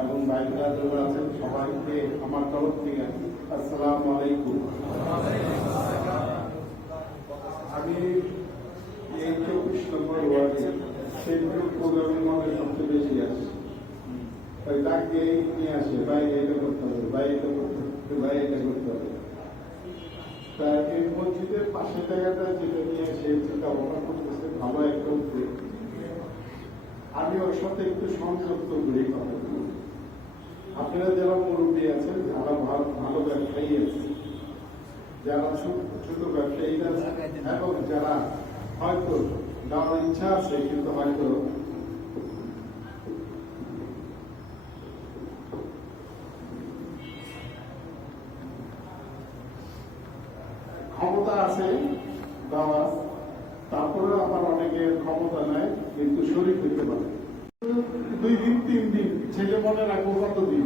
এবং ভাই ব্রাদার আছেন সবাইকে আমার তরফ থেকে আসসালামু আলাইকুম। আমি এই চব্বিশ নম্বর ওয়ার্ডে সেন্ট্রাল প্রোগ্রামের মধ্যে সবচেয়ে বেশি আছি। তাই তাকে নিয়ে আসে, ভাই এটা করতে হবে, ভাই এটা করতে হবে, ভাই এটা করতে হবে। তা এই মসজিদের পাশে জায়গাটা যেটা নিয়ে সে চিন্তা ভাবনা করতেছে, ভালো একটা উদ্যোগ আমি ওর সাথে একটু সংযুক্ত করি কথা আপনারা যারা মুরব্বী আছেন যারা ভালো ব্যবসায়ী আছে। যারা ছোট ব্যবসায়ীরা এবং যারা হয়তো দেওয়ার ইচ্ছা আছে, কিন্তু হয়তো ক্ষমতা আছে দেওয়ার তারপরে আবার অনেকের ক্ষমতা নেয় কিন্তু শরীর হইতে পারে দুই দিন তিন দিন ছেলে মনে রাখব কতদিন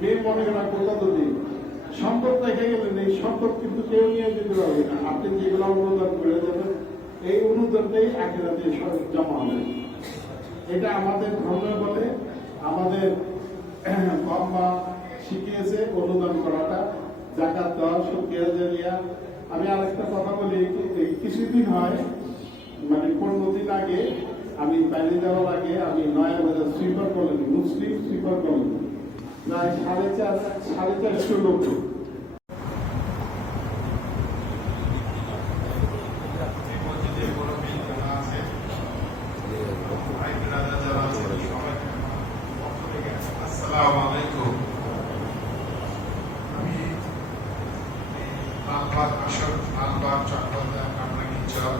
মেয়ে মনে রাখব কতদিন সম্পদ দেখে গেলেন এই সম্পদ কিন্তু কেউ নিয়ে যেতে পারবে না। আপনি যেগুলো অনুদান করে যাবেন এই অনুদানটাই জমা হবে। এটা আমাদের বলে, আমাদের বাবা শিখিয়েছে অনুদান করাটা। জাকাত দেওয়া আমি আরেকটা কথা বলি কিছুদিন হয় মানে পনেরো দিন আগে আমি বাইরে যাওয়ার আগে আমি নয়া বাজার সুইপার কলোনি মুসলিম সুইপার কলোনি প্রায় সাড়ে চার, সাড়ে চারশো লোক আসসালামু আলাইকুম আমি লালবাগ আসর লালবাগ চট্টগ্রাম কামরাঙ্গীচর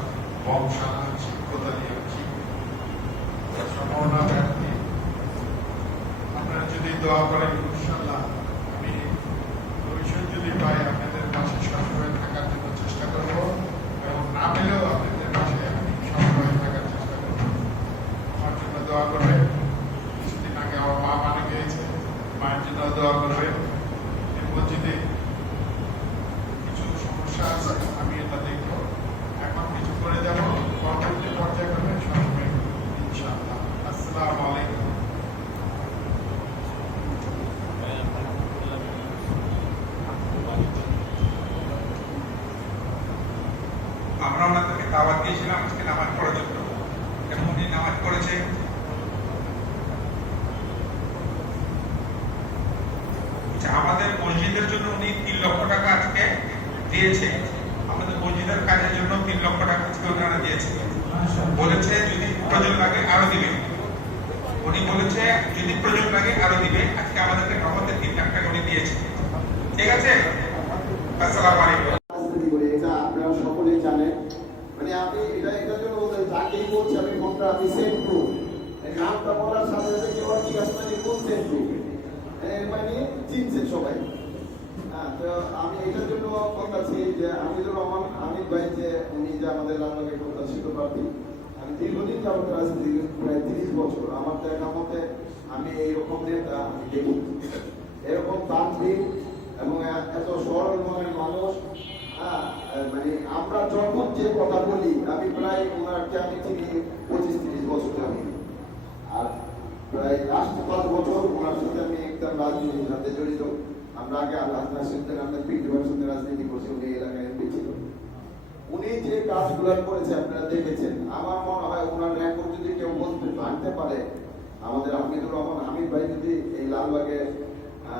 বংশালা শিক্ষকতা নিয়ে আছি সম্ভাবনা ব্যক্তি আপনারা যদি দোয়া করেন ইনশাল্লাহ আমি ভবিষ্যৎ যদি পাই আপনাদের পাশে সবসময় থাকার জন্য চেষ্টা করব এবং না পেলেও আপনাদের পাশে আমি সবসময় থাকার চেষ্টা করব আমার জন্য দোয়া করবেন কিছুদিন আগে আমার মা মারা গিয়েছে মায়ের জন্য দোয়া করবেন এই মসজিদে কিছু সমস্যা আছে আমি এটা দেখব এখন কিছু করে যাব পরবর্তী পর্যায়ক্রমে সবসময় ইনশাআল্লাহ আসসালামু আলাইকুম আমরা ওনাদেরকে দাওয়াত দিয়েছিলাম আজকে নামাজ পড়ার জন্য এবং উনি নামাজ পড়েছে আচ্ছা, আমাদের মসজিদের জন্য উনি তিন লক্ষ টাকা আজকে দিয়েছে আমাদের মসজিদের কাজের জন্য তিন লক্ষ টাকা আজকে ওনারা দিয়েছে বলেছে যদি প্রয়োজন লাগে আরও দিবে উনি বলেছে যদি প্রয়োজন লাগে আরও দিবে আজকে আমাদেরকে নগদে তিন লাখ টাকা উনি দিয়েছে ঠিক আছে আসসালামু আলাইকুম রাজনীতি করি এটা আপনারা সকলেই জানেন মানে আপনি এটা এটার জন্য বলতেন যাকেই বলছি আমি কোনটা আমি সেম প্রুফ নামটা বলার সাথে সাথে কেউ আর জিজ্ঞাসা করেন কোন সেম প্রুফ মানে চিনছে সবাই হ্যাঁ তো আমি এটার জন্য বলতেছি যে আমিদুর রহমান আমির ভাই যে উনি যে আমাদের লালবাগে প্রত্যাশিত প্রার্থী আমি দীর্ঘদিন যাবত প্রায় তিরিশ বছর আমার দেখা মতে আমি এইরকম নেতা আমি দেখি এরকম তান্ত্রিক এবং এত সরল মনের মানুষ হ্যাঁ, মানে আমরা যখন যে কথা বলি আমি প্রায় ওনারকে আমি চিনি পঁচিশ তিরিশ বছর আমি। আর প্রায় লাস্ট পাঁচ বছর ওনার সাথে আমি একদম রাজনীতির সাথে জড়িত। আমরা আগে আল্লাহ নাসিরদের আমরা পিন্ডিবার সাথে রাজনীতি করছি, উনি এলাকায় এমপি ছিল। উনি যে কাজগুলো করেছে, আপনারা দেখেছেন। আমার মনে হয় ওনার রেকর্ড যদি কেউ বলতে ভাঙতে পারে, আমাদের হামিদুর রহমান হামিদ ভাই যদি এই লালবাগে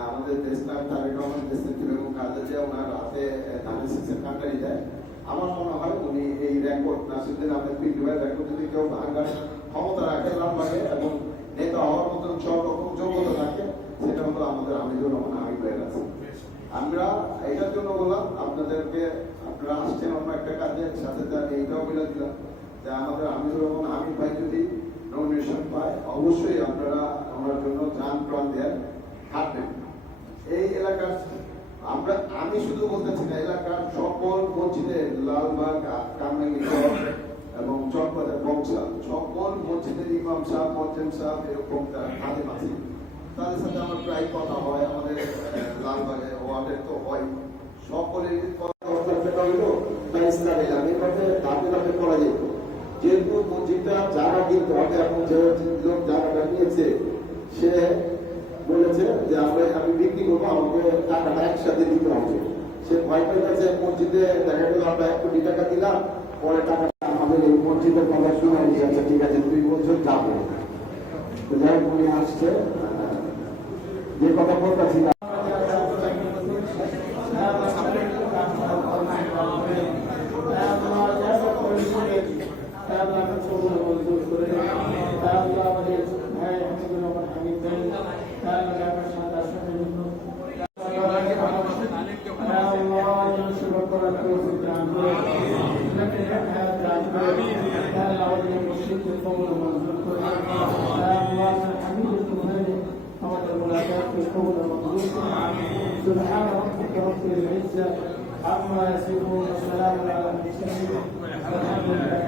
আমাদের দেশনাথ তারেক রহমান, দেশের এবং কাজে যে ওনার হাতে ধানের শীষের কান্ডারি দেয়, আমার মনে হয় উনি এই রেকর্ড নাসিরুদ্দিন আহমেদ পিন্টুয়ের রেকর্ড যদি কেউ ভাঙার ক্ষমতা রাখে লালবাগে এবং নেতা হওয়ার মতন সব রকম যোগ্যতা থাকে, সেটা হলো আমাদের হামিদুর রহমান। ভাইয়ের আছে আমরা এটার জন্য বললাম, আপনাদেরকে আপনারা আসছেন অন্য একটা কাজের সাথে সাথে এইটাও বলে দিলাম যে আমাদের আমিরুর রহমান, আমির ভাই যদি নমিনেশন পায়, অবশ্যই আপনারা আমার জন্য যান প্রাণ দেন থাকবেন এই এলাকার, আমরা, আমি শুধু বলতেছি না, এলাকার সকল মসজিদে লালবাগ, কামরাঙ্গি এবং চকবাজার বংশা সকল মসজিদের ইমাম সাহেব, মজ্জেম সাহেব, এরকম তারা খাদেম আছে তাদের সাথে আমার প্রায় কথা হয়, আমাদের লালবাগে ওয়ার্ডের তো হয়। সকলের বিক্রি করব, আমাকে দিতে হবে। সে ভয় পেয়ে কোটি টাকা দিলাম, পরে টাকা আচ্ছা, ঠিক আছে ঠিক তুই বলছো যাব যাই উনি আসছে যে কথা বলতেছি آمين سبحان ربك رب العزة عما يصفون وسلام على المرسلين والحمد لله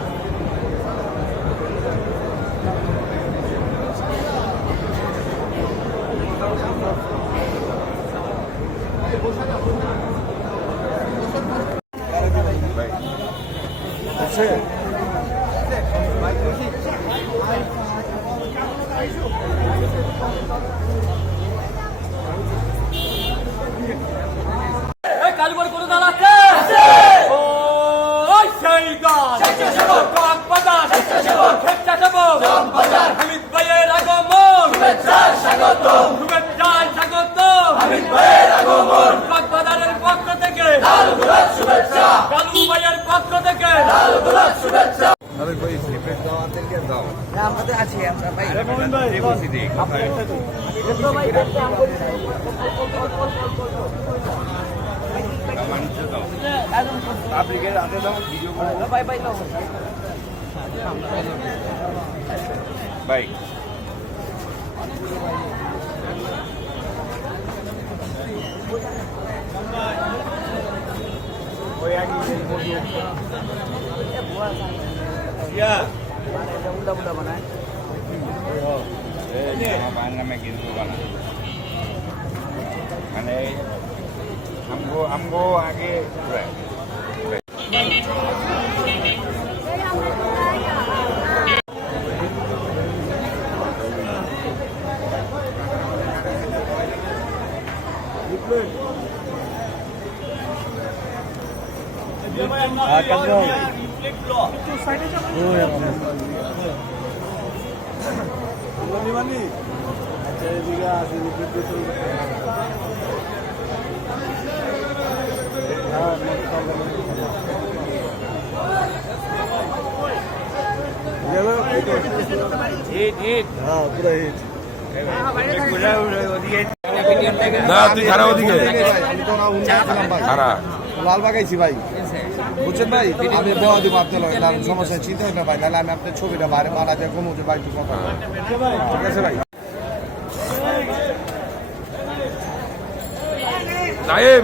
চক বাজার হামিদ ভাইয়ের আগমন। শুভেচ্ছা স্বাগত। শুভেচ্ছা স্বাগত। হামিদ ভাইয়ের আগমন। চক বাজারের পক্ষ থেকে। লাল গোলাপ শুভেচ্ছা। কালু ভাইয়ের পক্ষ থেকে। লাল গোলাপ শুভেচ্ছা। আমাদের আছে আপনি Baik. Ya. Udah udah mana? Oh. Eh, apa nama gitu mana? Mana? Amgo. Right. Bangla কিন্তু বানা মানে আমগো আমগো আগে না তুই খারাপ ওদিকে। খারা লাল বাগাইছি ভাই। বুঝছেন ভাই? আমি দেওয়া দিব আপনার সমস্যা চিন্তা হবে ভাই তাহলে আমি আপনার ছবিটা বাইরে বানা দিয়ে কমো যে ভাই কথা ঠিক আছে ভাই? নাইম!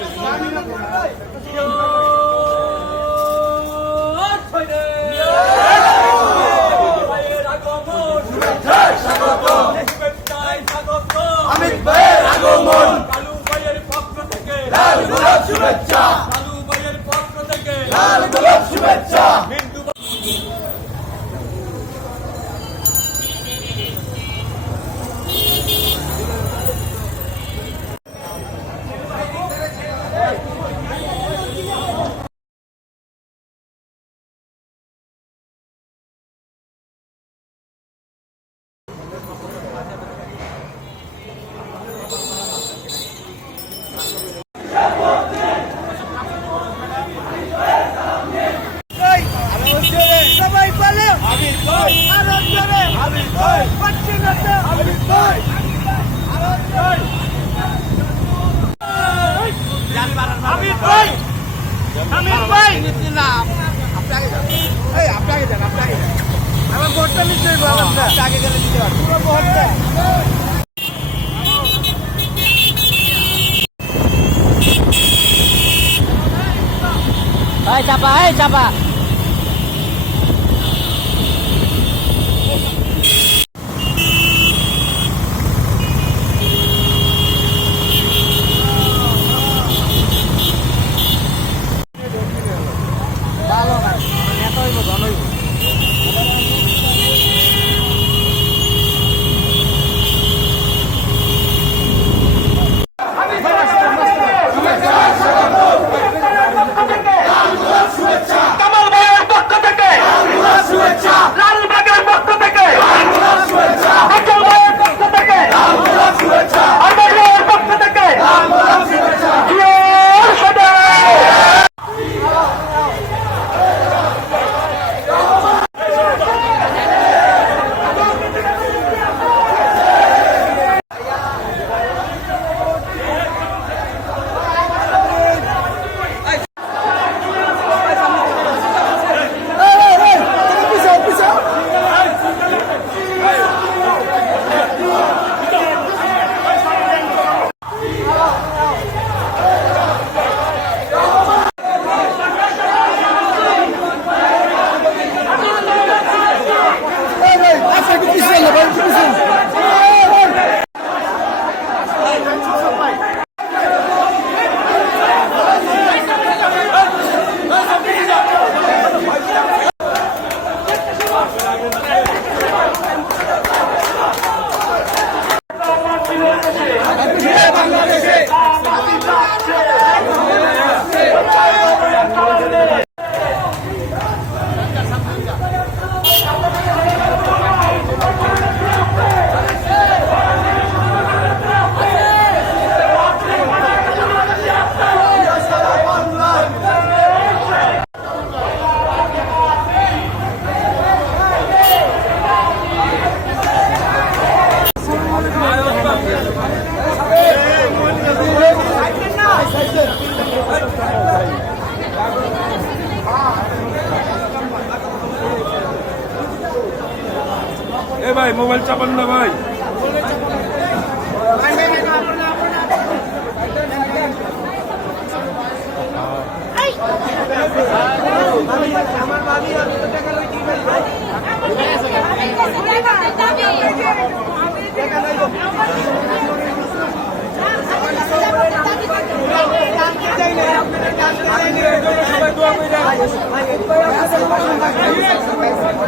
চাপা এই চাপা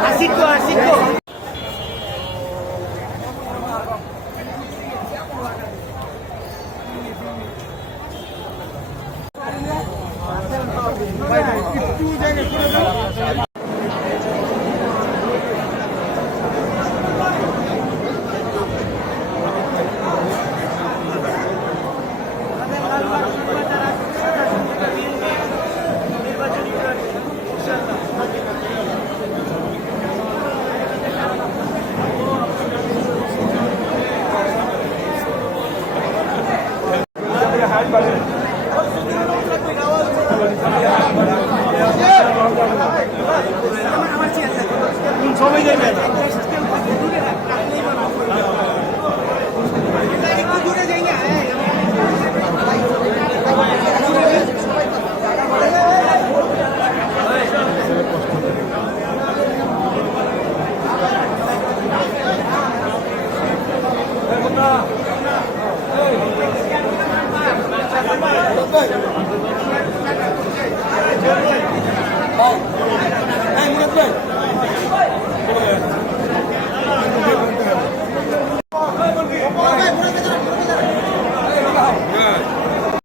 আসিক তো